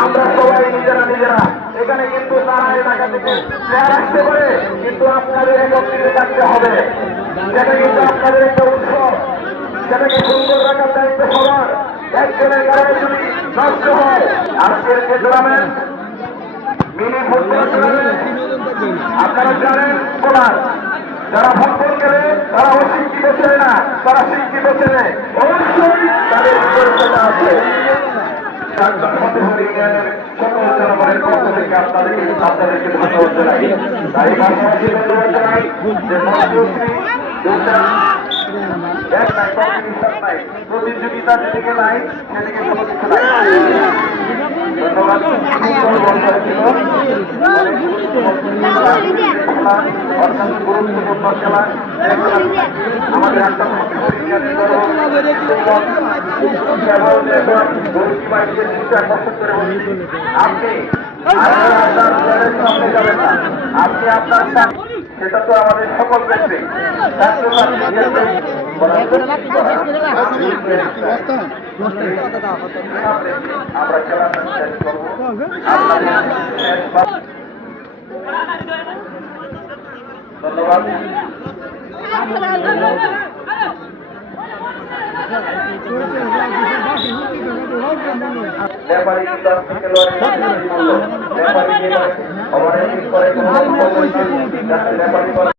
আমরা সবাই নিজেরা এখানে কিন্তু তারা এলাকা থেকে প্লেয়ার আসতে পারে, কিন্তু আপনাদের একত্রিত থাকতে হবে। সেটা কিন্তু আপনাদের একটা উৎসব, সেটাকে সুন্দর রাখার দায়িত্ব সবার। একজনের কারণে যদি নষ্ট হয়, আজকের যে টুর্নামেন্ট মিনি ফুটবল টুর্নামেন্ট আপনারা জানেন, বলার যারা ফুটবল খেলে তারা অশিক্ষিত ছেলে না, তারা শিক্ষিত ছেলে। অবশ্যই তাদের পরিচর্যা আছে। সকল জনগণের পক্ষ থেকে আপনাদেরকে ধন্যবাদ জানাই। তাই পাশাপাশি ধন্যবাদ জানাই যে প্রতিযোগিতা যেদিকে নাই সেদিকে কোনো কিছু নাই। ধন্যবাদ। অত্যন্ত গুরুত্বপূর্ণ খেলা আমাদের আপনি আপনার সেটা তো আমাদের সকল ক্ষেত্রে আমরা খেলা শেষ করবো। ধন্যবাদ। ব্যাপারী কিন্তু থেকে লড়াই